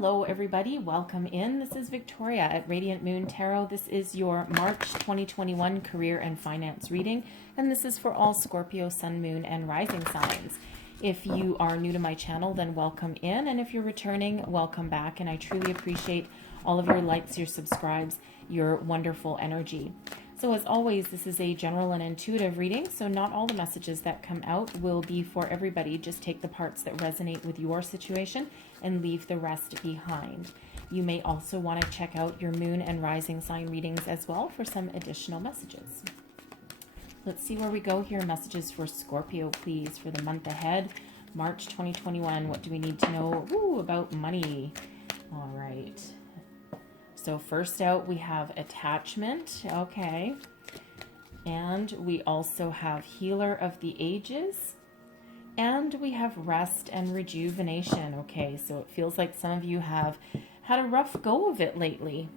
Hello everybody, welcome in. This is Victoria at Radiant Moon Tarot. This is your March 2021 career and finance reading, and this is for all Scorpio, Sun, Moon, and Rising signs. If you are new to my channel, then welcome in, and if you're returning, welcome back, and I truly appreciate all of your likes, your subscribes, your wonderful energy. So as always, this is a general and intuitive reading, so not all the messages that come out will be for everybody. Just take the parts that resonate with your situation and leave the rest behind. You may also want to check out your moon and rising sign readings as well for some additional messages. Let's see where we go here. Messages for Scorpio, please, for the month ahead, March 2021. What do we need to know about money? All right. So first out, we have attachment, okay. And we also have healer of the ages. And we have rest and rejuvenation, okay. So it feels like some of you have had a rough go of it lately.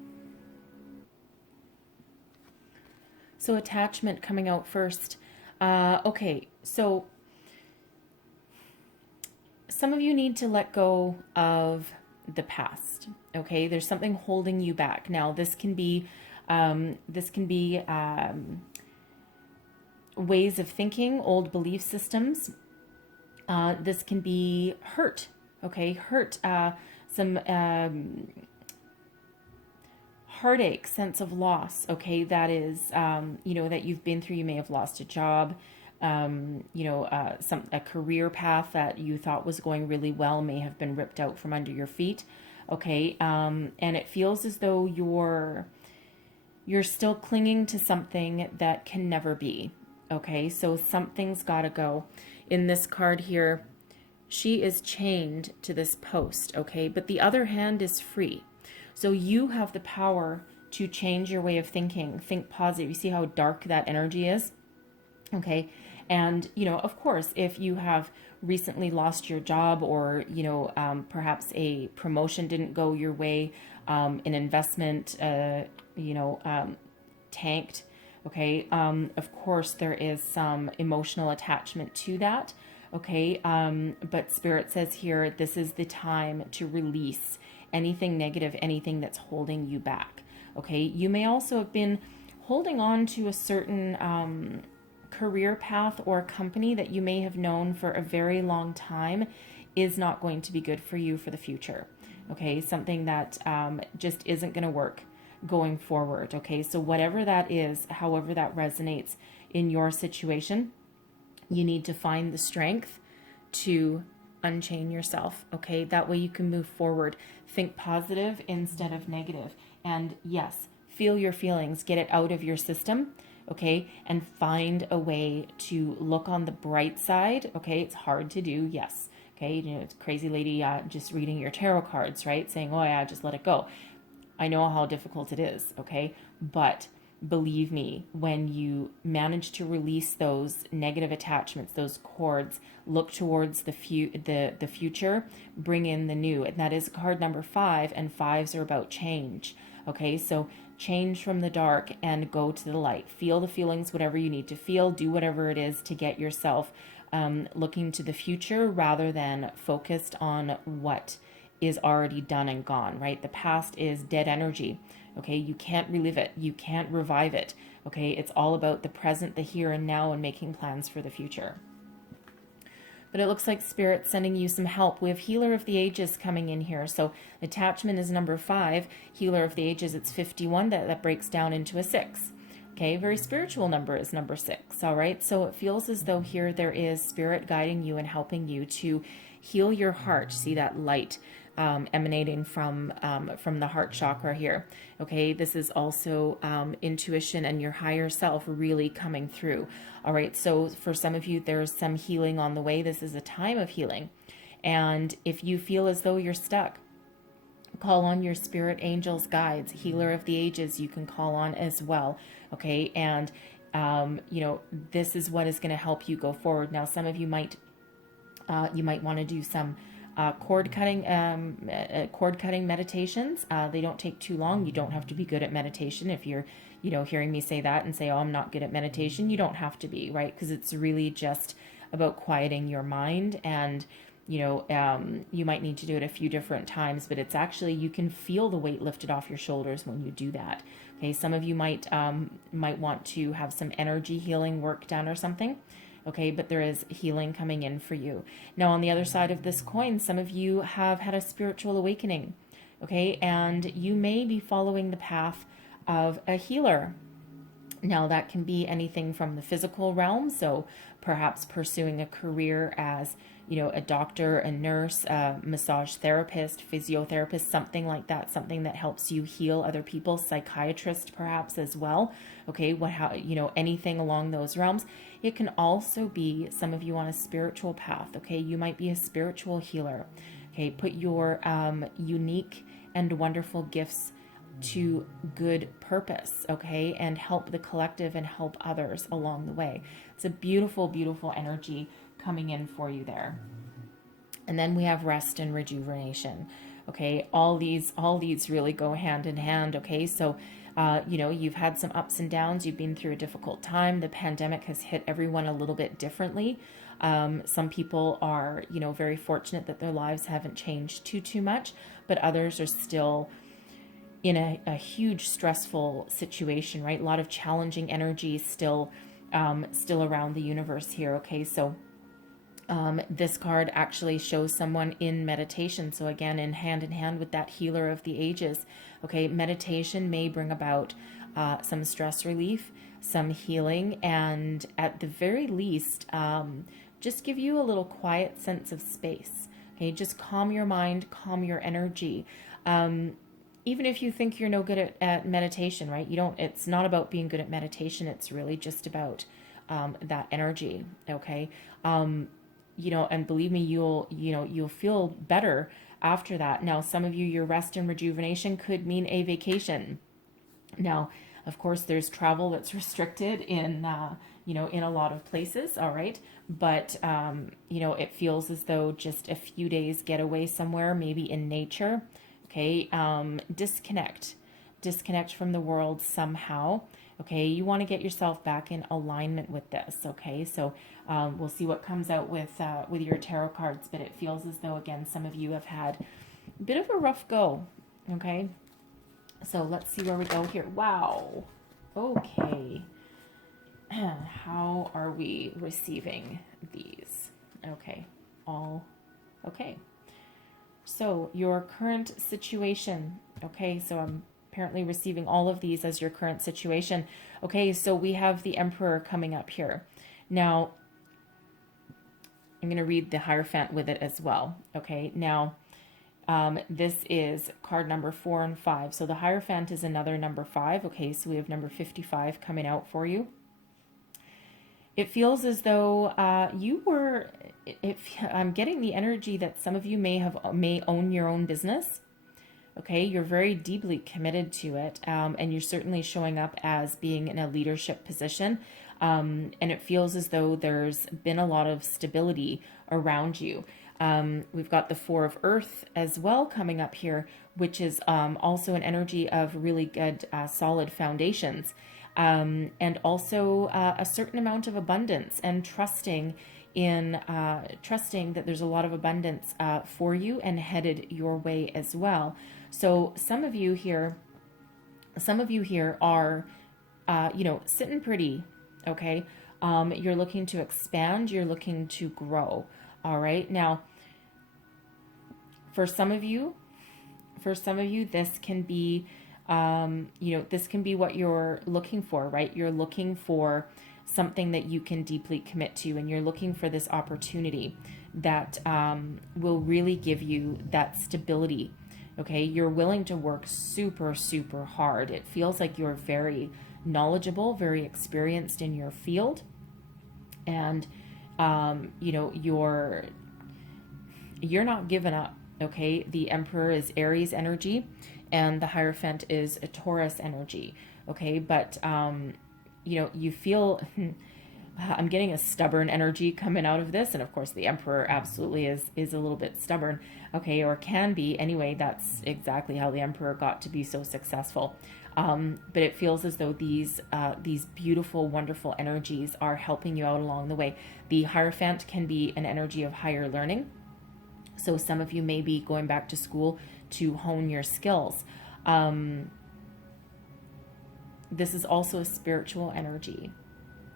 So attachment coming out first. Okay, so some of you need to let go of the past. Okay, there's something holding you back. Now, this can be ways of thinking, old belief systems. This can be hurt. Okay, hurt, some heartache, sense of loss. Okay, that is, that you've been through. You may have lost a job. A career path that you thought was going really well may have been ripped out from under your feet. Okay, and it feels as though you're still clinging to something that can never be. Okay, so something's got to go. In this card here, she is chained to this post. Okay, but the other hand is free. So you have the power to change your way of thinking. Think positive. You see how dark that energy is? Okay. And, of course, if you have recently lost your job or, perhaps a promotion didn't go your way, an investment, tanked, okay, of course, there is some emotional attachment to that, okay, but Spirit says here, this is the time to release anything negative, anything that's holding you back, okay? You may also have been holding on to a certain career path or company that you may have known for a very long time is not going to be good for you for the future. Okay, something that just isn't going to work going forward. Okay, so whatever that is, however that resonates in your situation, you need to find the strength to unchain yourself. Okay, that way you can move forward. Think positive instead of negative. And yes, feel your feelings, get it out of your system. Okay, and find a way to look on the bright side. Okay, it's hard to do, yes. Okay, it's crazy lady just reading your tarot cards, right? Saying, oh yeah, just let it go. I know how difficult it is, okay? But believe me, when you manage to release those negative attachments, those cords, look towards the future, bring in the new. And that is card number 5, and 5s are about change. Okay, so change from the dark and go to the light. Feel the feelings, whatever you need to feel. Do whatever it is to get yourself looking to the future rather than focused on what is already done and gone, right? The past is dead energy. Okay, you can't relive it. You can't revive it. Okay, it's all about the present, the here and now, and making plans for the future. But it looks like Spirit's sending you some help. We have Healer of the Ages coming in here. So attachment is number 5. Healer of the Ages, it's 51. That breaks down into a 6. Okay, very spiritual number is number 6. All right, so it feels as though here there is Spirit guiding you and helping you to heal your heart. See that light emanating from the heart chakra here. Okay, this is also intuition and your higher self really coming through. All right, so for some of you, there's some healing on the way. This is a time of healing. And if you feel as though you're stuck, call on your spirit angels, guides, Healer of the Ages, you can call on as well. Okay, and this is what is going to help you go forward. Now, some of you might want to do some cord cutting meditations. They don't take too long. You don't have to be good at meditation. If you're hearing me say that and say, oh, I'm not good at meditation, you don't have to be, right? Because it's really just about quieting your mind and you might need to do it a few different times, but it's actually, you can feel the weight lifted off your shoulders when you do that. Okay, some of you might want to have some energy healing work done or something. Okay, but there is healing coming in for you. Now, on the other side of this coin, some of you have had a spiritual awakening. Okay, and you may be following the path of a healer. Now, that can be anything from the physical realm, so perhaps pursuing a career as, a doctor, a nurse, a massage therapist, physiotherapist, something like that, something that helps you heal other people, psychiatrist perhaps as well. Okay, anything along those realms. It can also be some of you on a spiritual path. Okay, you might be a spiritual healer. Okay, put your unique and wonderful gifts to good purpose, okay, and help the collective and help others along the way. It's a beautiful, beautiful energy coming in for you there. And then we have rest and rejuvenation. Okay, all these really go hand in hand. Okay, so you've had some ups and downs. You've been through a difficult time. The pandemic has hit everyone a little bit differently. Some people are, very fortunate that their lives haven't changed too much, but others are still in a huge stressful situation, right? A lot of challenging energy still around the universe here. Okay, so this card actually shows someone in meditation. So again, in hand with that healer of the ages. Okay, meditation may bring about some stress relief, some healing, and at the very least, just give you a little quiet sense of space. Okay, just calm your mind, calm your energy. Even if you think you're no good at meditation, right? It's not about being good at meditation. It's really just about that energy. Okay. And believe me, you'll feel better after that. Now, some of you, your rest and rejuvenation could mean a vacation. Now, of course, there's travel that's restricted in a lot of places. All right. But, it feels as though just a few days getaway somewhere, maybe in nature. Okay, disconnect from the world somehow. Okay, you want to get yourself back in alignment with this. Okay, so we'll see what comes out with your tarot cards, but it feels as though, again, some of you have had a bit of a rough go. Okay, so let's see where we go here. Wow. Okay, how are we receiving these? Okay, all okay. So your current situation, okay, so I'm apparently receiving all of these as your current situation. Okay, so we have the Emperor coming up here. Now, I'm going to read the Hierophant with it as well. Okay, now, this is card number 4 and 5. So the Hierophant is another number 5. Okay, so we have number 55 coming out for you. It feels as though I'm getting the energy that some of you may own your own business. Okay, you're very deeply committed to it, and you're certainly showing up as being in a leadership position. And it feels as though there's been a lot of stability around you. We've got the 4 of Earth as well coming up here, which is also an energy of really good, solid foundations. And also a certain amount of abundance and trusting that there's a lot of abundance for you and headed your way as well. So some of you here are, sitting pretty, okay? You're looking to expand, you're looking to grow, all right? Now, for some of you, this can be, this can be what you're looking for, right? You're looking for something that you can deeply commit to, and you're looking for this opportunity that will really give you that stability. Okay, you're willing to work super, super hard. It feels like you're very knowledgeable, very experienced in your field, and you're not giving up. Okay, the Emperor is Aries energy, and the Hierophant is a Taurus energy. Okay, but you feel I'm getting a stubborn energy coming out of this, and of course the Emperor absolutely is a little bit stubborn, okay, or can be. Anyway, that's exactly how the Emperor got to be so successful. But it feels as though these beautiful, wonderful energies are helping you out along the way. The Hierophant can be an energy of higher learning. So some of you may be going back to school to hone your skills. This is also a spiritual energy,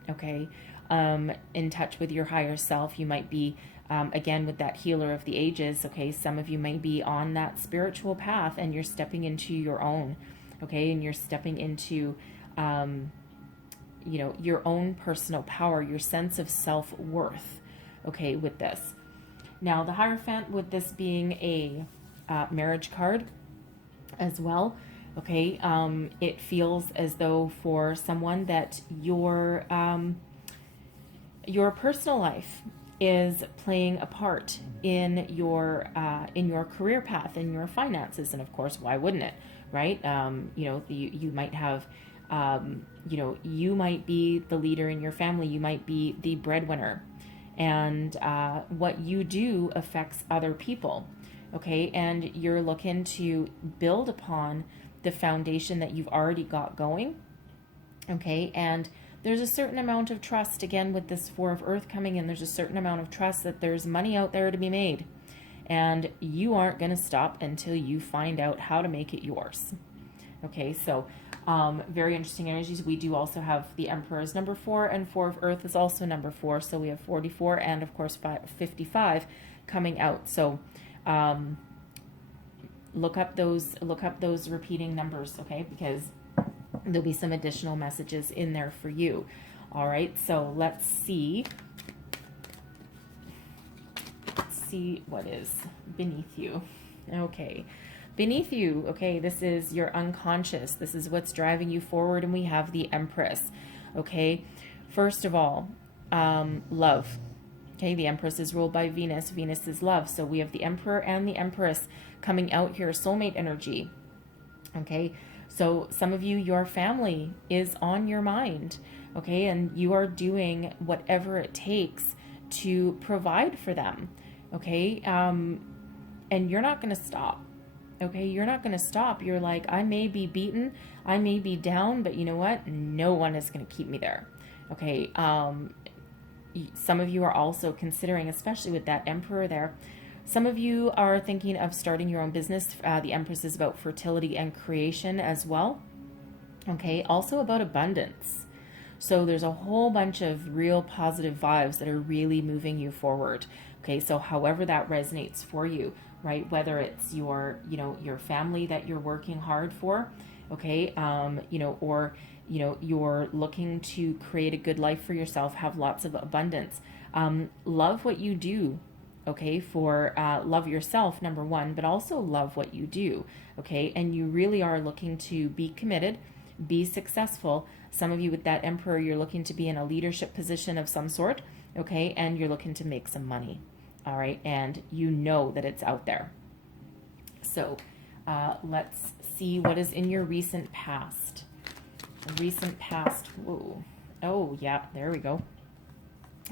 okay? In touch with your higher self. You might be, again, with that healer of the ages, okay? Some of you may be on that spiritual path and you're stepping into your own, okay? And you're stepping into, you know, your own personal power, your sense of self-worth, okay, with this. Now, the Hierophant, with this being a marriage card as well, okay, it feels as though for someone that your personal life is playing a part in your career path, in your finances, and of course, why wouldn't it, right? You know, you might have, you know, you might be the leader in your family, you might be the breadwinner, and what you do affects other people, okay? And you're looking to build upon the foundation that you've already got going, okay? And there's a certain amount of trust, again, with this Four of Earth coming in, there's a certain amount of trust that there's money out there to be made, and you aren't going to stop until you find out how to make it yours, okay? So very interesting energies. We do also have the Emperor as number 4, and Four of Earth is also number 4. So we have 44 and of course 55 coming out. So look up those repeating numbers, okay? Because there'll be some additional messages in there for you. All right. So let's see what is beneath you. Okay. Beneath you, okay, this is your unconscious. This is what's driving you forward, and we have the Empress, okay? First of all, love, okay? The Empress is ruled by Venus. Venus is love. So we have the Emperor and the Empress coming out here, soulmate energy, okay? So some of you, your family is on your mind, okay? And you are doing whatever it takes to provide for them, okay? And you're not going to stop. Okay, you're not going to stop. You're like, I may be beaten, I may be down, but you know what? No one is going to keep me there. Okay, some of you are also considering, especially with that Emperor there, some of you are thinking of starting your own business. The Empress is about fertility and creation as well. Okay, also about abundance. So there's a whole bunch of real positive vibes that are really moving you forward. Okay, so however that resonates for you, right? Whether it's your, you know, your family that you're working hard for, okay, you know, or, you know, you're looking to create a good life for yourself, have lots of abundance. Love what you do, okay, for love yourself, number one, but also love what you do, okay? And you really are looking to be committed, be successful. Some of you with that Emperor, you're looking to be in a leadership position of some sort, okay? And you're looking to make some money. All right, and you know that it's out there. So let's see what is in your recent past. Recent past, whoa. Oh, yeah, there we go.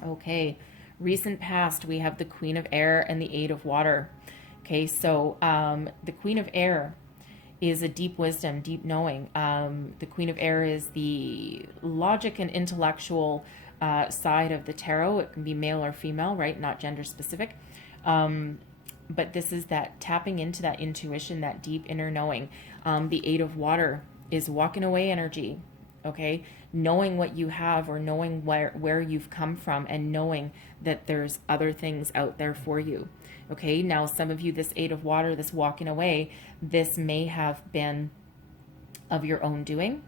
Okay, recent past, we have the Queen of Air and the Eight of Water. Okay, so the Queen of Air is a deep wisdom, deep knowing. The Queen of Air is the logic and intellectual side of the tarot. It can be male or female, right? Not gender specific. But this is that tapping into that intuition, that deep inner knowing. The Eight of Water is walking away energy, okay? Knowing what you have, or knowing where you've come from, and knowing that there's other things out there for you, okay? Now, some of you, this Eight of Water, this walking away, this may have been of your own doing,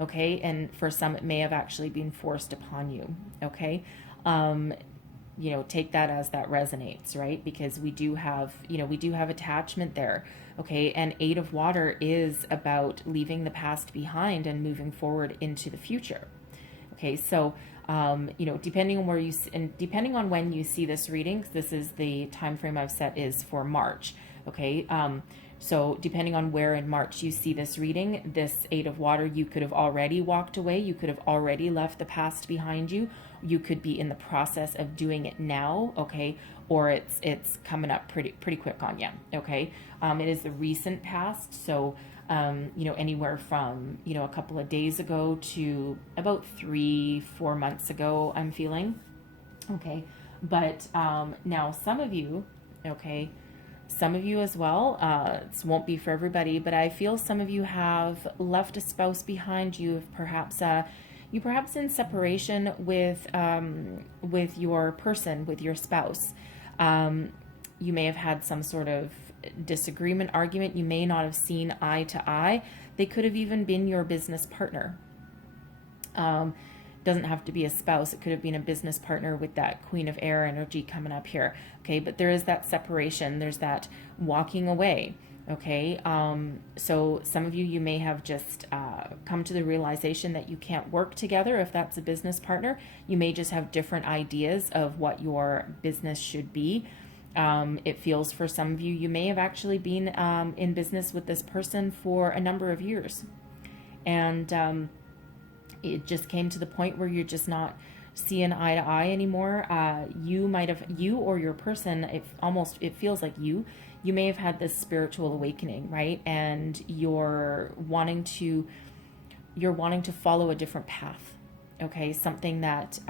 okay? And for some, it may have actually been forced upon you, okay? You know, take that as that resonates, right? Because we do have, you know, we do have attachment there, okay? And Eight of Water is about leaving the past behind and moving forward into the future, okay? So, you know, depending on where you, and depending on when you see this reading, this is the time frame I've set is for March, okay? So depending on where in March you see this reading, this Eight of Water, you could have already walked away. You could have already left the past behind you. You could be in the process of doing it now, okay? Or it's coming up pretty quick on you, okay? It is the recent past, so you know, anywhere from, you know, a couple of days ago to about 3-4 months ago, I'm feeling, okay? But now some of you, Okay. Some of you as well, this won't be for everybody, but I feel some of you have left a spouse behind you, perhaps you perhaps in separation with your person, with your spouse. You may have had some sort of disagreement, argument. You may not have seen eye to eye. They could have even been your business partner. Doesn't have to be a spouse. It could have been a business partner with that Queen of Air energy coming up here. Okay, but there is that separation. There's that walking away. Okay, so some of you, you may have just come to the realization that you can't work together if that's a business partner. You may just have different ideas of what your business should be. It feels for some of you, you may have actually been in business with this person for a number of years. And it just came to the point where you're just not seeing eye to eye anymore. You or your person, it feels like you may have had this spiritual awakening, right? And you're wanting to follow a different path. Okay, something that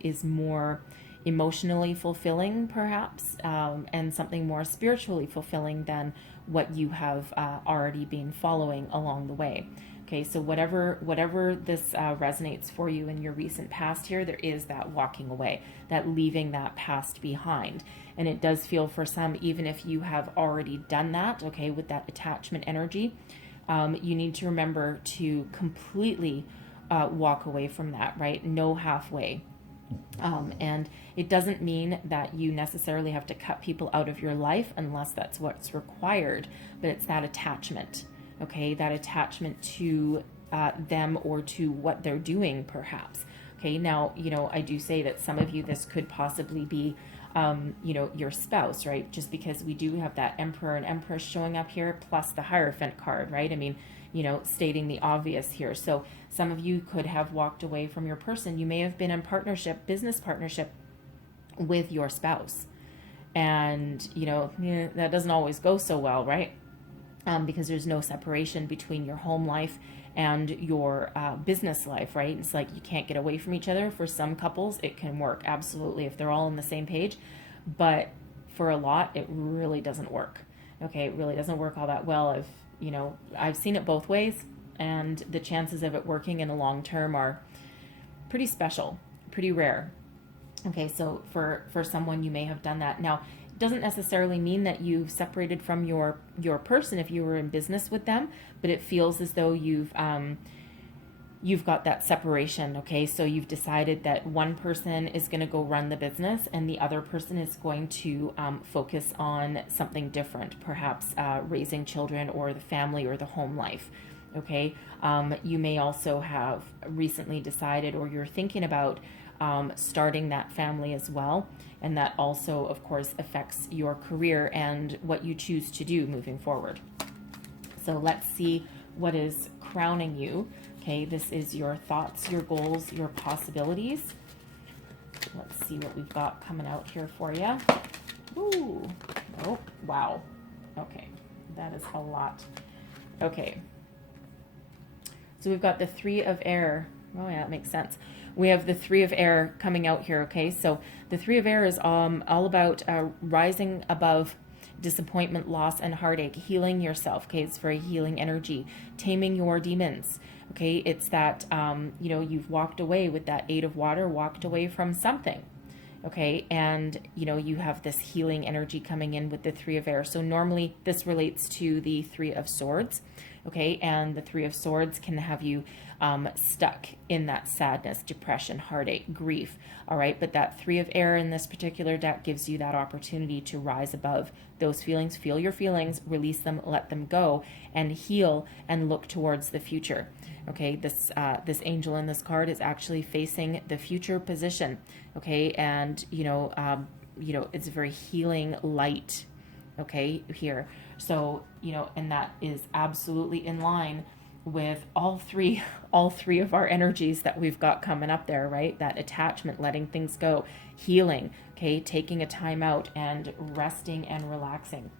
is more emotionally fulfilling, perhaps, and something more spiritually fulfilling than what you have already been following along the way. Okay, so whatever this resonates for you in your recent past here, there is that walking away, that leaving that past behind. And it does feel for some, even if you have already done that, okay, with that attachment energy, you need to remember to completely walk away from that, right? No halfway. And it doesn't mean that you necessarily have to cut people out of your life unless that's what's required, but it's that attachment. Okay, that attachment to them or to what they're doing, perhaps. Okay, now, I do say that some of you, this could possibly be, your spouse, right? Just because we do have that Emperor and Empress showing up here, plus the Hierophant card, right? I mean, stating the obvious here. So some of you could have walked away from your person. You may have been in partnership, business partnership with your spouse. And, that doesn't always go so well, right? Because there's no separation between your home life and your business life, right? It's like you can't get away from each other. For some couples, it can work, absolutely, if they're all on the same page. But for a lot, it really doesn't work. Okay, it really doesn't work all that well. I've seen it both ways, and the chances of it working in the long term are pretty special, pretty rare. Okay, so for someone, you may have done that. Now, doesn't necessarily mean that you've separated from your person if you were in business with them, but it feels as though you've got that separation. Okay, so you've decided that one person is going to go run the business and the other person is going to focus on something different, perhaps raising children or the family or the home life. Okay, you may also have recently decided, or you're thinking about starting that family as well. And that also, of course, affects your career and what you choose to do moving forward. So let's see what is crowning you. Okay, this is your thoughts, your goals, your possibilities. Let's see what we've got coming out here for you. Ooh, oh, wow. Okay, that is a lot. Okay, so we've got the Three of Air. Oh yeah, that makes sense. We have the Three of Air coming out here, okay? So the Three of Air is all about rising above disappointment, loss, and heartache, healing yourself, okay? It's very healing energy, taming your demons, okay? It's that, you've walked away with that Eight of Water, walked away from something, okay? And, you have this healing energy coming in with the Three of Air. So normally this relates to the Three of Swords, okay? And the Three of Swords can have you stuck in that sadness, depression, heartache, grief. All right. But that Three of Air in this particular deck gives you that opportunity to rise above those feelings, feel your feelings, release them, let them go, and heal and look towards the future. Okay. This angel in this card is actually facing the future position. Okay. And, it's a very healing light. Okay. Here. So, and that is absolutely in line with all three of our energies that we've got coming up there, right? That attachment, letting things go, healing, okay, taking a time out and resting and relaxing.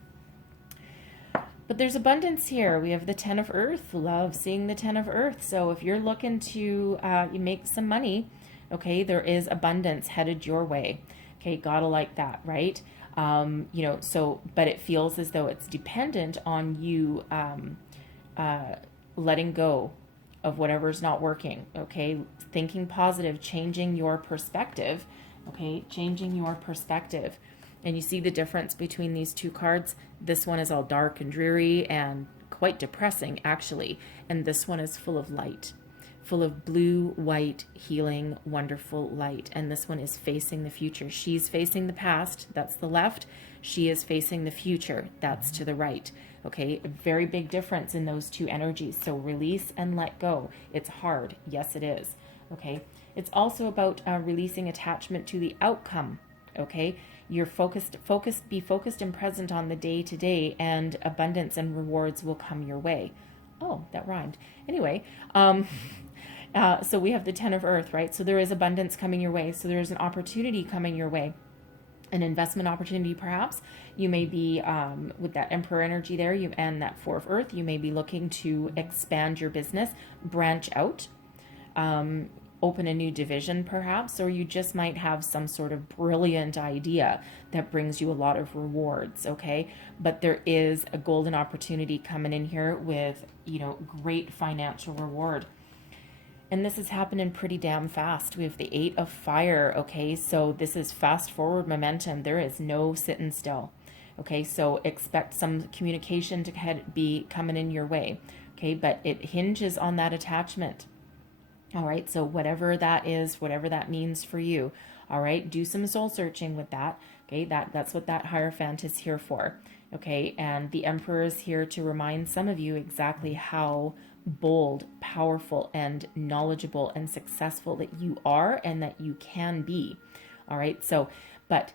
But there's abundance here. We have the Ten of Earth. Love seeing the Ten of Earth. So if you're looking to you make some money, okay, there is abundance headed your way. Okay, gotta like that, right? You know, so, but it feels as though it's dependent on you letting go of whatever's not working, okay? Thinking positive, changing your perspective, okay? Changing your perspective. And you see the difference between these two cards? This one is all dark and dreary and quite depressing, actually. And this one is full of light, full of blue, white, healing, wonderful light. And this one is facing the future. She's facing the past. That's the left. She is facing the future. That's to the right. Okay, a very big difference in those two energies. So release and let go. It's hard. Yes, it is. Okay, it's also about releasing attachment to the outcome. Okay, you're be focused and present on the day to day, and abundance and rewards will come your way. Oh, that rhymed. Anyway, so we have the 10 of Earth, right? So there is abundance coming your way. So there is an opportunity coming your way. An investment opportunity, perhaps. You may be, with that Emperor energy there, and that 4 of Earth, you may be looking to expand your business, branch out, open a new division, perhaps, or you just might have some sort of brilliant idea that brings you a lot of rewards, okay? But there is a golden opportunity coming in here with, you know, great financial reward. And this is happening pretty damn fast. We have the 8 of Fire, okay? So this is fast forward momentum. There is no sitting still, okay? So expect some communication to be coming in your way, okay? But it hinges on that attachment, all right? So whatever that is, whatever that means for you, all right? Do some soul searching with that, okay? That's what that Hierophant is here for, okay? And the Emperor is here to remind some of you exactly how bold, powerful, and knowledgeable and successful that you are and that you can be. All right. So, but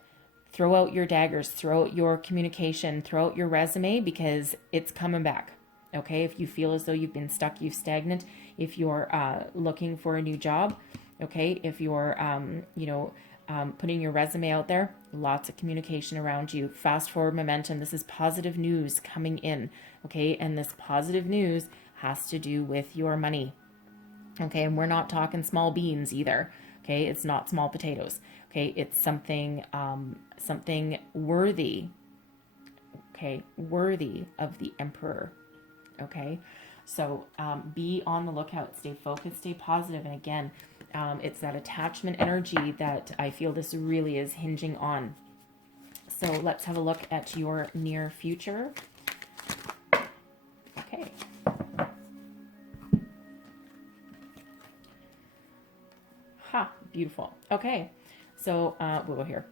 throw out your daggers, throw out your communication, throw out your resume, because it's coming back. Okay. If you feel as though you've been stuck, you've stagnant, if you're looking for a new job, okay. If you're, putting your resume out there, lots of communication around you. Fast forward momentum. This is positive news coming in. Okay. And this positive news has to do with your money. Okay, and we're not talking small beans either. Okay, it's not small potatoes. Okay, it's something something worthy. Okay, worthy of the Emperor. Okay, so be on the lookout, stay focused, stay positive. And again, it's that attachment energy that I feel this really is hinging on. So let's have a look at your near future. Okay. Beautiful. Okay. So we'll go here.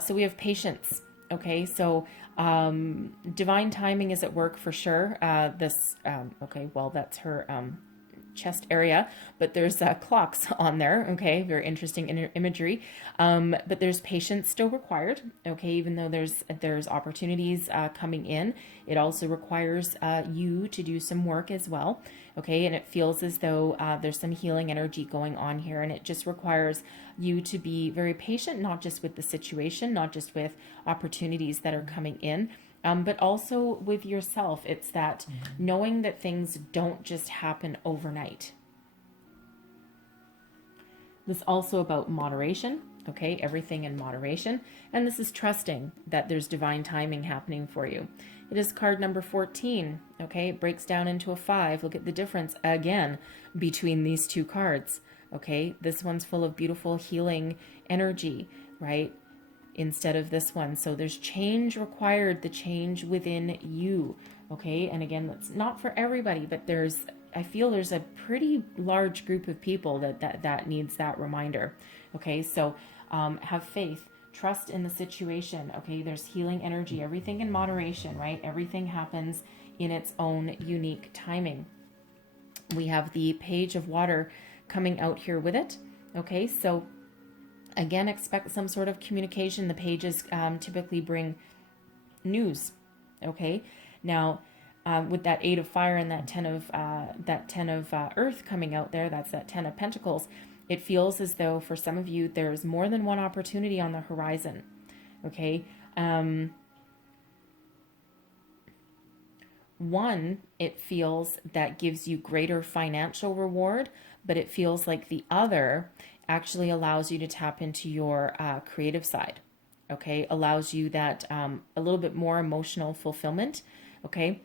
So we have patience. Okay. So divine timing is at work for sure. Okay. Well, that's her chest area, but there's clocks on there. Okay. Very interesting imagery. But there's patience still required. Okay. Even though there's opportunities coming in, it also requires you to do some work as well. Okay. And it feels as though there's some healing energy going on here, and it just requires you to be very patient, not just with the situation, not just with opportunities that are coming in, but also with yourself. It's that knowing that things don't just happen overnight. This is also about moderation, okay? Everything in moderation. And this is trusting that there's divine timing happening for you. It is card number 14, okay? It breaks down into a 5. Look at the difference again between these two cards, okay? This one's full of beautiful healing energy, right? Instead of this one. So there's change required, the change within you, okay? And again, that's not for everybody, but I feel there's a pretty large group of people that needs that reminder, okay? So have faith, trust in the situation, okay? There's healing energy, everything in moderation, right? Everything happens in its own unique timing. We have the Page of Water coming out here with it, okay? So again, expect some sort of communication. The pages typically bring news, okay? Now, with that 8 of Fire and that 10 of Earth coming out there, that's that 10 of Pentacles. It feels as though for some of you there's more than one opportunity on the horizon. Okay, one, it feels that gives you greater financial reward, but it feels like the other actually allows you to tap into your creative side. okay, allows you that a little bit more emotional fulfillment, okay.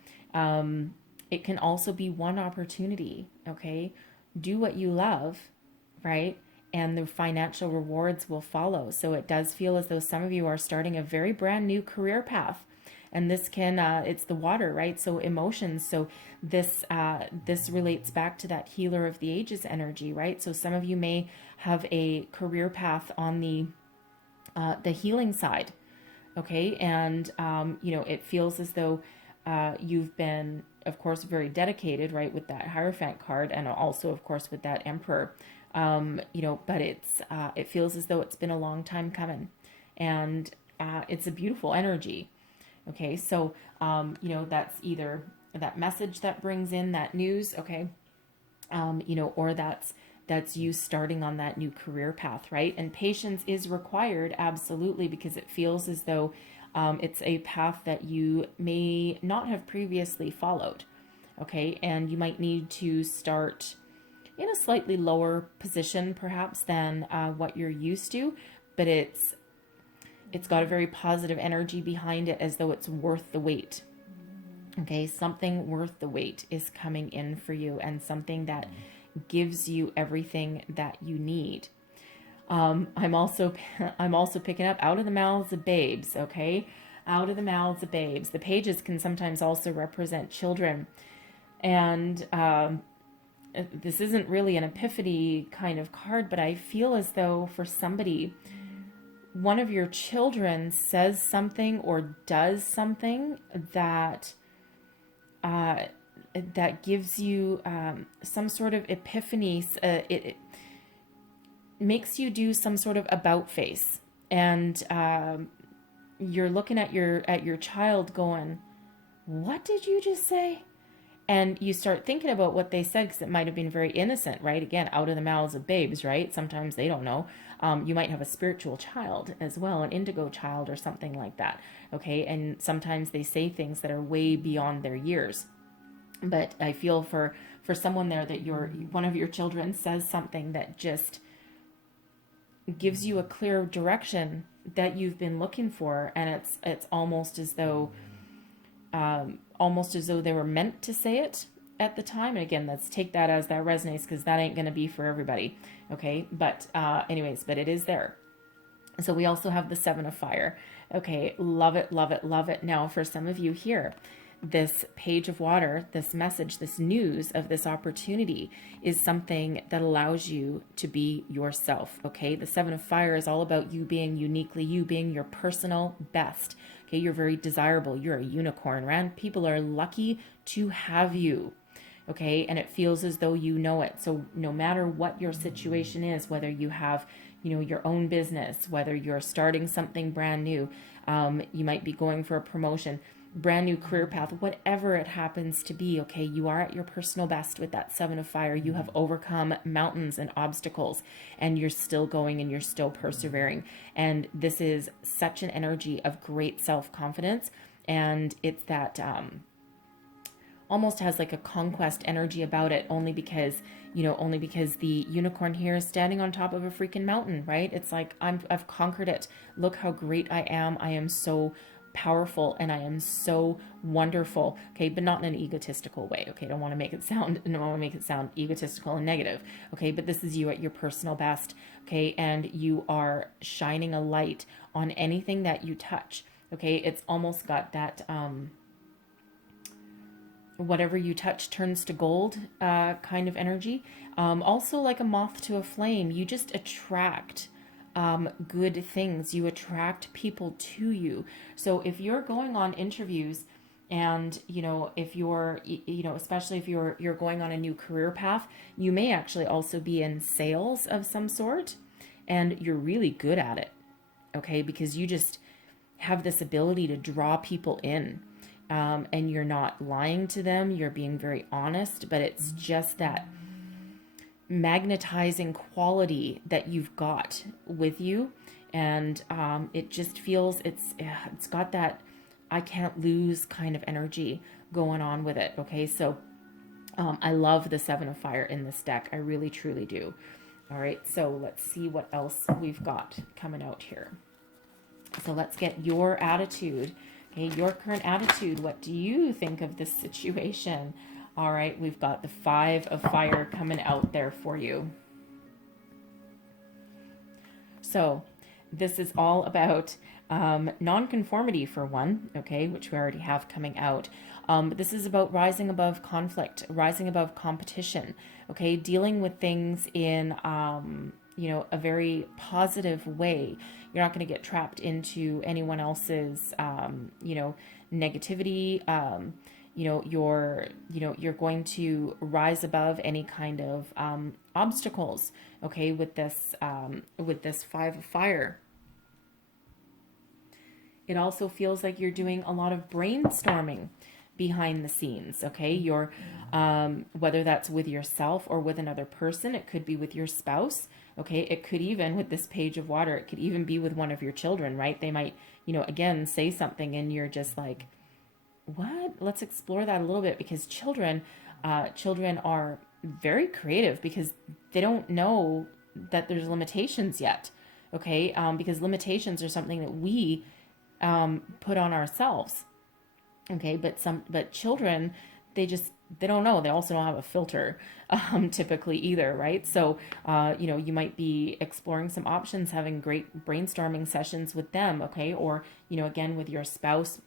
It can also be one opportunity, okay. Do what you love, right? And the financial rewards will follow. So it does feel as though some of you are starting a very brand new career path. And this can, it's the water, right? So emotions. So this relates back to that healer of the ages energy, right? So some of you may have a career path on the healing side, okay? And, it feels as though you've been, of course, very dedicated, right, with that Hierophant card, and also, of course, with that Emperor. But it feels as though it's been a long time coming, and it's a beautiful energy. Okay, so that's either that message that brings in that news, okay, or that's you starting on that new career path, right? And patience is required, absolutely, because it feels as though it's a path that you may not have previously followed, okay, and you might need to start in a slightly lower position perhaps than what you're used to, but it's got a very positive energy behind it, as though it's worth the wait. Okay, something worth the wait is coming in for you, and something that gives you everything that you need. I'm also picking up out of the mouths of babes, okay? Out of the mouths of babes. The pages can sometimes also represent children. And this isn't really an epiphany kind of card, but I feel as though for somebody, one of your children says something or does something that that gives you some sort of epiphany. It makes you do some sort of about face, and you're looking at your child going, "What did you just say?" And you start thinking about what they said, because it might have been very innocent, right? Again, out of the mouths of babes, right? Sometimes they don't know. You might have a spiritual child as well, an indigo child or something like that, okay? And sometimes they say things that are way beyond their years. But I feel for someone there that one of your children says something that just gives you a clear direction that you've been looking for, and it's almost as though they were meant to say it at the time. And again, let's take that as that resonates, because that ain't going to be for everybody, okay? But anyways, but it is there. So we also have the Seven of Fire. Okay, love it, love it, love it. Now for some of you here, this Page of Water, this message, this news of this opportunity is something that allows you to be yourself, okay? The Seven of Fire is all about you being uniquely you, being your personal best, okay? You're very desirable. You're a unicorn, right? People are lucky to have you, okay? And it feels as though you know it. So no matter what your situation is, whether you have, your own business, whether you're starting something brand new, you might be going for a promotion, brand new career path, whatever it happens to be, okay, you are at your personal best with that Seven of Fire. You have overcome mountains and obstacles, and you're still going, and you're still persevering. And this is such an energy of great self-confidence, and it's that almost has like a conquest energy about it, only because the unicorn here is standing on top of a freaking mountain, right? It's like, I've conquered it. Look how great I am. I am so powerful, and I am so wonderful, okay, but not in an egotistical way, okay? I don't want to make it sound egotistical and negative, okay? But this is you at your personal best, okay? And you are shining a light on anything that you touch, okay? It's almost got that whatever you touch turns to gold kind of energy. Also, like a moth to a flame, you just attract good things. You attract people to you. So if you're going on interviews, and if you're especially if you're going on a new career path, you may actually also be in sales of some sort, and you're really good at it, okay, because you just have this ability to draw people in, and you're not lying to them, you're being very honest, but it's just that magnetizing quality that you've got with you, and it just feels it's got that I can't lose kind of energy going on with it, okay? So I love the Seven of Fire in this deck. I really truly do. All right, so let's see what else we've got coming out here. So let's get your attitude. Okay, your current attitude. What do you think of this situation? All right, we've got the Five of Fire coming out there for you. So this is all about nonconformity for one, okay, which we already have coming out. This is about rising above conflict, rising above competition, okay, dealing with things in, a very positive way. You're not going to get trapped into anyone else's, negativity. You're going to rise above any kind of obstacles, okay, with this Five of Fire. It also feels like you're doing a lot of brainstorming behind the scenes, okay? You're, whether that's with yourself or with another person, it could be with your spouse, okay? It could even, with this Page of Water, it could even be with one of your children, right? They might, again, say something and you're just like, what? Let's explore that a little bit, because children are very creative because they don't know that there's limitations yet, okay? Because limitations are something that we put on ourselves, okay? But children, they don't know. They also don't have a filter, typically either, right? So, you might be exploring some options, having great brainstorming sessions with them, okay? Or, again, with your spouse,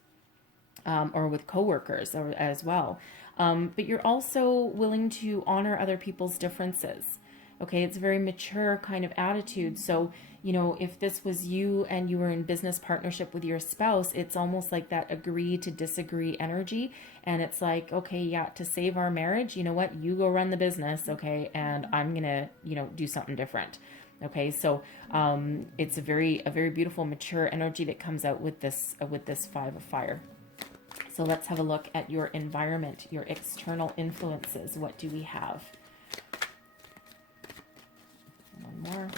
or with coworkers as well. But you're also willing to honor other people's differences. Okay, it's a very mature kind of attitude. So, if this was you and you were in business partnership with your spouse, it's almost like that agree to disagree energy. And it's like, okay, yeah, to save our marriage, you know what? You go run the business, okay? And I'm going to, do something different. Okay, so it's a very beautiful, mature energy that comes out with this Five of Fire. So let's have a look at your environment, your external influences. What do we have? One more.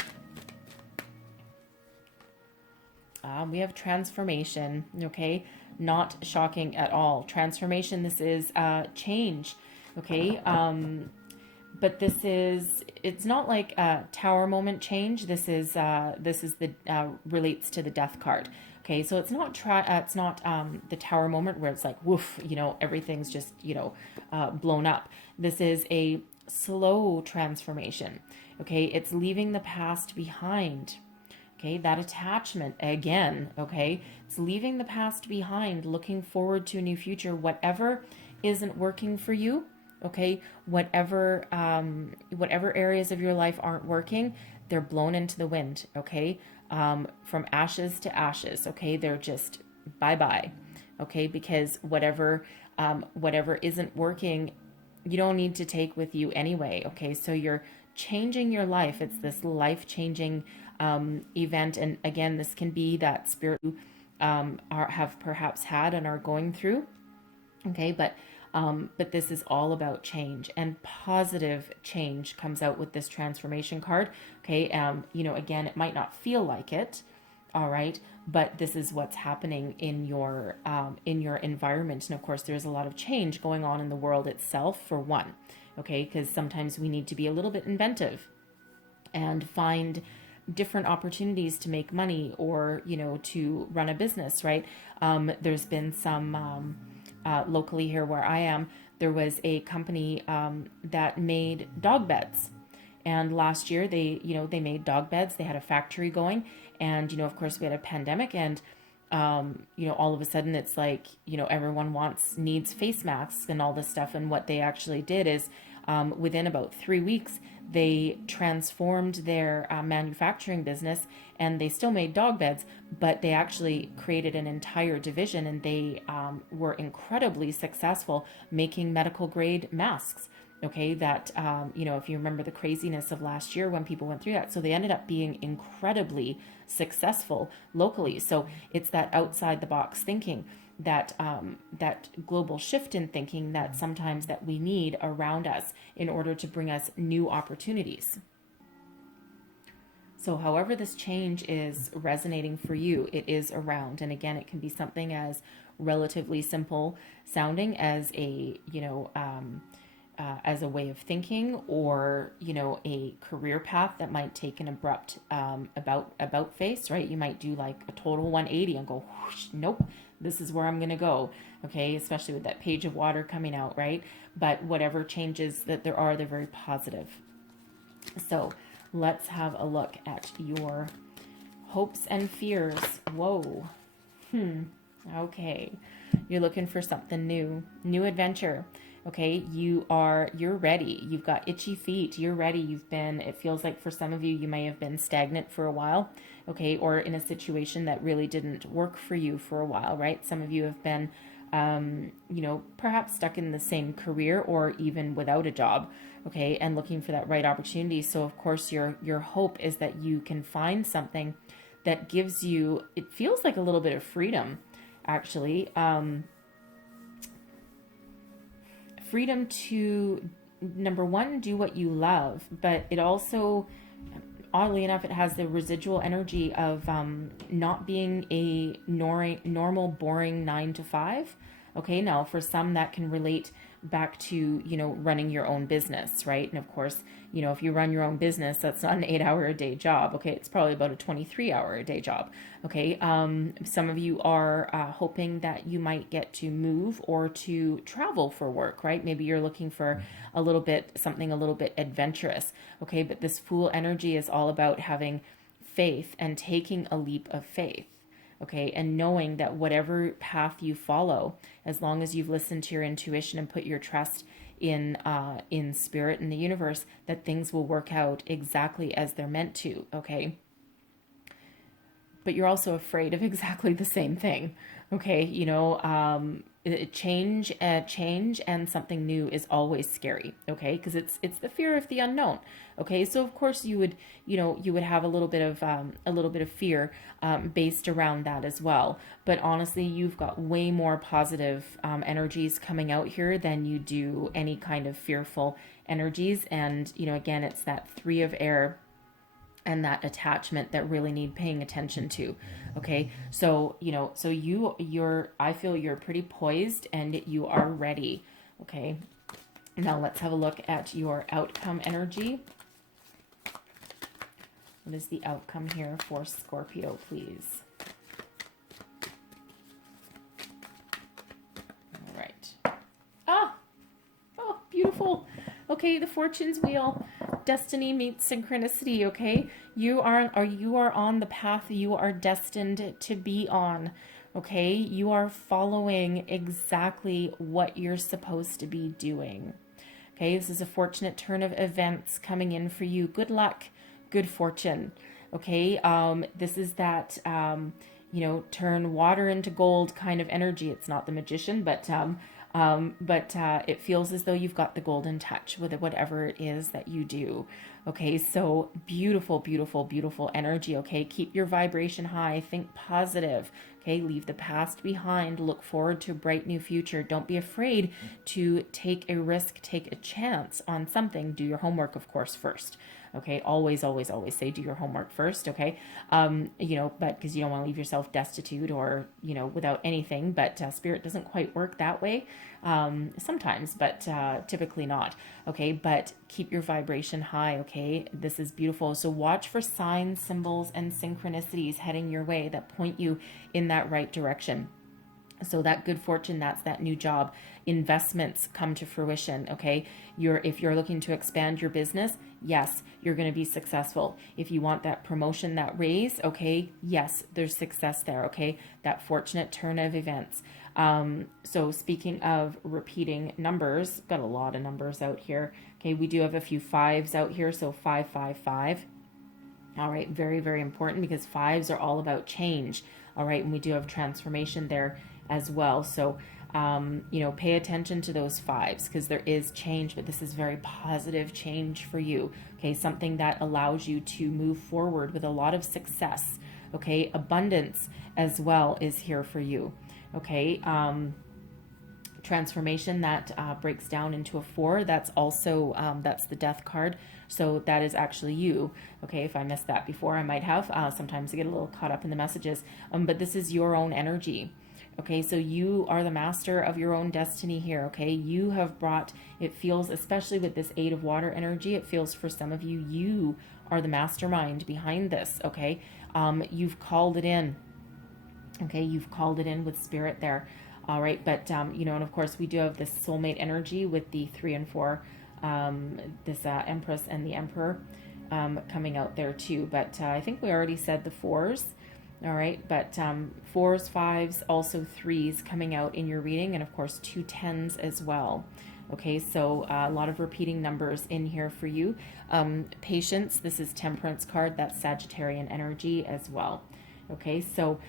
We have transformation, okay? Not shocking at all. Transformation, this is change, okay? But it's not like a tower moment change. This is relates to the Death card. Okay, so it's not the tower moment where it's like, woof, everything's just, blown up. This is a slow transformation. Okay, it's leaving the past behind. Okay, that attachment again, okay, it's leaving the past behind, looking forward to a new future. Whatever isn't working for you, okay, whatever areas of your life aren't working, they're blown into the wind, okay, from ashes to ashes, okay, they're just bye-bye, okay, because whatever isn't working, you don't need to take with you anyway, okay, so you're changing your life. It's this life-changing event, and again, this can be that spirit you have perhaps had and are going through, okay, but this is all about change, and positive change comes out with this transformation card, okay. Again, it might not feel like it, all right, but this is what's happening in your environment. And of course, there's a lot of change going on in the world itself, for one, okay, because sometimes we need to be a little bit inventive and find different opportunities to make money, or to run a business, right? There's been some locally here where I am, there was a company that made dog beds. And last year they made dog beds. They had a factory going, and of course we had a pandemic, and all of a sudden it's like, everyone needs face masks and all this stuff. And what they actually did is, within about 3 weeks, they transformed their manufacturing business, and they still made dog beds, but they actually created an entire division, and they were incredibly successful making medical grade masks. Okay, that, if you remember the craziness of last year when people went through that. So they ended up being incredibly successful locally. So it's that outside the box thinking, that global shift in thinking that sometimes that we need around us in order to bring us new opportunities. So however this change is resonating for you, it is around. And again, it can be something as relatively simple sounding as a, as a way of thinking, or a career path that might take an abrupt about face, right? You might do like a total 180 and go, whoosh, nope, this is where I'm going to go. Okay, especially with that page of water coming out, right? But whatever changes that there are, they're very positive. So let's have a look at your hopes and fears. Whoa. Okay. You're looking for something new adventure. Okay, you're ready. You've got itchy feet. You're ready. It feels like for some of you, you may have been stagnant for a while, okay, or in a situation that really didn't work for you for a while, right? Some of you have been, perhaps stuck in the same career or even without a job, okay, and looking for that right opportunity. So of course, your hope is that you can find something that gives you, it feels like a little bit of freedom, actually. Freedom to, number one, do what you love, but it also, oddly enough, it has the residual energy of not being a normal, boring 9 to 5. Okay, now for some that can relate back to, running your own business, right? And of course, if you run your own business, that's not an 8-hour a day job. Okay, it's probably about a 23-hour a day job. Okay, some of you are hoping that you might get to move or to travel for work, right? Maybe you're looking for something a little bit adventurous. Okay, but this Fool energy is all about having faith and taking a leap of faith. Okay, and knowing that whatever path you follow, as long as you've listened to your intuition and put your trust in spirit and the universe, that things will work out exactly as they're meant to. Okay, but you're also afraid of exactly the same thing. Okay, change and something new is always scary. Okay, because it's the fear of the unknown. Okay, so of course you would have a little bit of fear based around that as well. But honestly, you've got way more positive energies coming out here than you do any kind of fearful energies. And again, it's that 3 of air and that attachment that really need paying attention to. Okay, so I feel you're pretty poised and you are ready. Okay, now let's have a look at your outcome energy. What is the outcome here for Scorpio, please? All right. Oh, beautiful. Okay, the Fortune's wheel. Destiny meets synchronicity. Okay, you are on the path you are destined to be on. Okay, you are following exactly what you're supposed to be doing. Okay, this is a fortunate turn of events coming in for you. Good luck, good fortune. Okay, this is that turn water into gold kind of energy. It's not the magician, but it feels as though you've got the golden touch with whatever it is that you do. Okay, so beautiful, beautiful, beautiful energy. Okay, keep your vibration high, think positive. Okay, leave the past behind, look forward to a bright new future. Don't be afraid to take a risk, take a chance on something. Do your homework, of course, first. Okay, always, always, always say do your homework first, okay? But because you don't want to leave yourself destitute or, without anything, but Spirit doesn't quite work that way sometimes, but typically not, okay? But keep your vibration high, okay? This is beautiful. So watch for signs, symbols, and synchronicities heading your way that point you in that right direction. So that good fortune, that's that new job. Investments come to fruition, okay? If you're looking to expand your business, yes, you're going to be successful. If you want that promotion, that raise, okay, yes, there's success there, okay? That fortunate turn of events. So speaking of repeating numbers, got a lot of numbers out here. Okay, we do have a few 5s out here, so 555. All right, very, very important because 5s are all about change. All right, and we do have transformation there as well. So, pay attention to those 5s because there is change, but this is very positive change for you. Okay, something that allows you to move forward with a lot of success. Okay, abundance as well is here for you. Okay, transformation that breaks down into a 4. That's also that's the death card. So that is actually you. Okay, if I missed that before, I might have. Sometimes I get a little caught up in the messages. But this is your own energy. Okay, so you are the master of your own destiny here. Okay, you have brought, it feels, especially with this 8 of water energy, it feels for some of you, you are the mastermind behind this. Okay, you've called it in. Okay, you've called it in with spirit there. All right, but you know, and of course we do have this soulmate energy with the 3 and 4, this Empress and the Emperor coming out there too. But I think we already said the 4s. All right, but 4s, 5s, also 3s coming out in your reading, and of course 2 10s as well. Okay, so a lot of repeating numbers in here for you. Patience, this is Temperance card, that's Sagittarian energy as well. Okay, so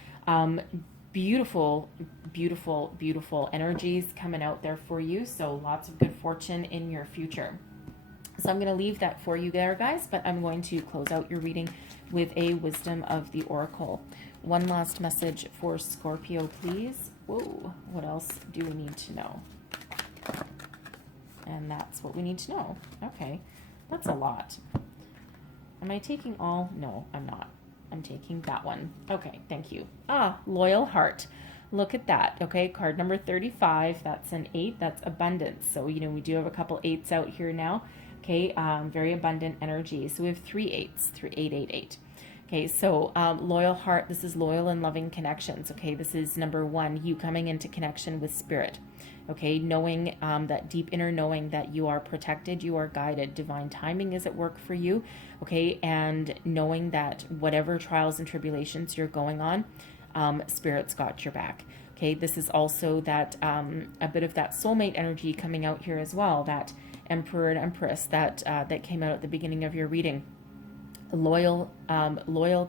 beautiful, beautiful, beautiful energies coming out there for you. So lots of good fortune in your future. So I'm going to leave that for you there, guys, but I'm going to close out your reading with a Wisdom of the Oracle. One last message for Scorpio, please. Whoa, what else do we need to know? And that's what we need to know. Okay, that's a lot. Am I taking all? No, I'm not. I'm taking that one. Okay, thank you. Loyal heart. Look at that. Okay, card number 35. That's an 8. That's abundance. So, you know, we do have a couple 8s out here now. Okay, very abundant energy. So we have 3 8s, 3 8 8 8. Okay, so loyal heart. This is loyal and loving connections. Okay, this is number 1, you coming into connection with spirit. Okay, knowing that deep inner knowing that you are protected, you are guided, divine timing is at work for you. Okay, and knowing that whatever trials and tribulations you're going on, spirit's got your back. Okay, this is also that a bit of that soulmate energy coming out here as well, that Emperor and Empress that that came out at the beginning of your reading. Loyal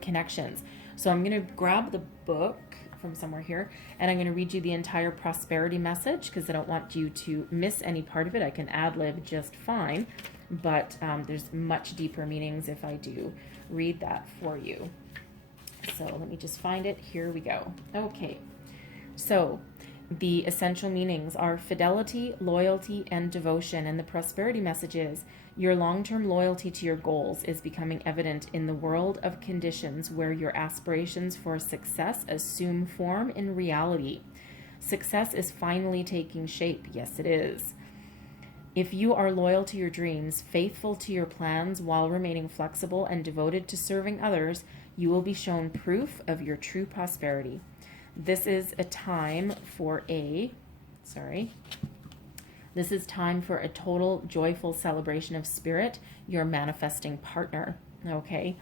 connections. So I'm going to grab the book from somewhere here, and I'm going to read you the entire prosperity message because I don't want you to miss any part of it. I can ad-lib just fine, but there's much deeper meanings if I do read that for you. So let me just find it. Here we go. Okay, so the essential meanings are fidelity, loyalty, and devotion. And the prosperity message is your long-term loyalty to your goals is becoming evident in the world of conditions where your aspirations for success assume form in reality. Success is finally taking shape. Yes, it is. If you are loyal to your dreams, faithful to your plans while remaining flexible and devoted to serving others, you will be shown proof of your true prosperity. This is a time for this is time for a total joyful celebration of spirit, your manifesting partner. Okay,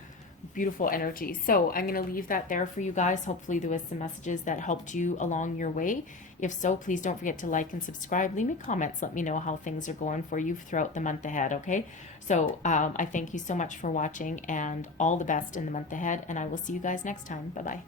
beautiful energy. So I'm going to leave that there for you guys. Hopefully there was some messages that helped you along your way. If so, please don't forget to like and subscribe. Leave me comments. Let me know how things are going for you throughout the month ahead. Okay, so I thank you so much for watching, and all the best in the month ahead, and I will see you guys next time. Bye-bye.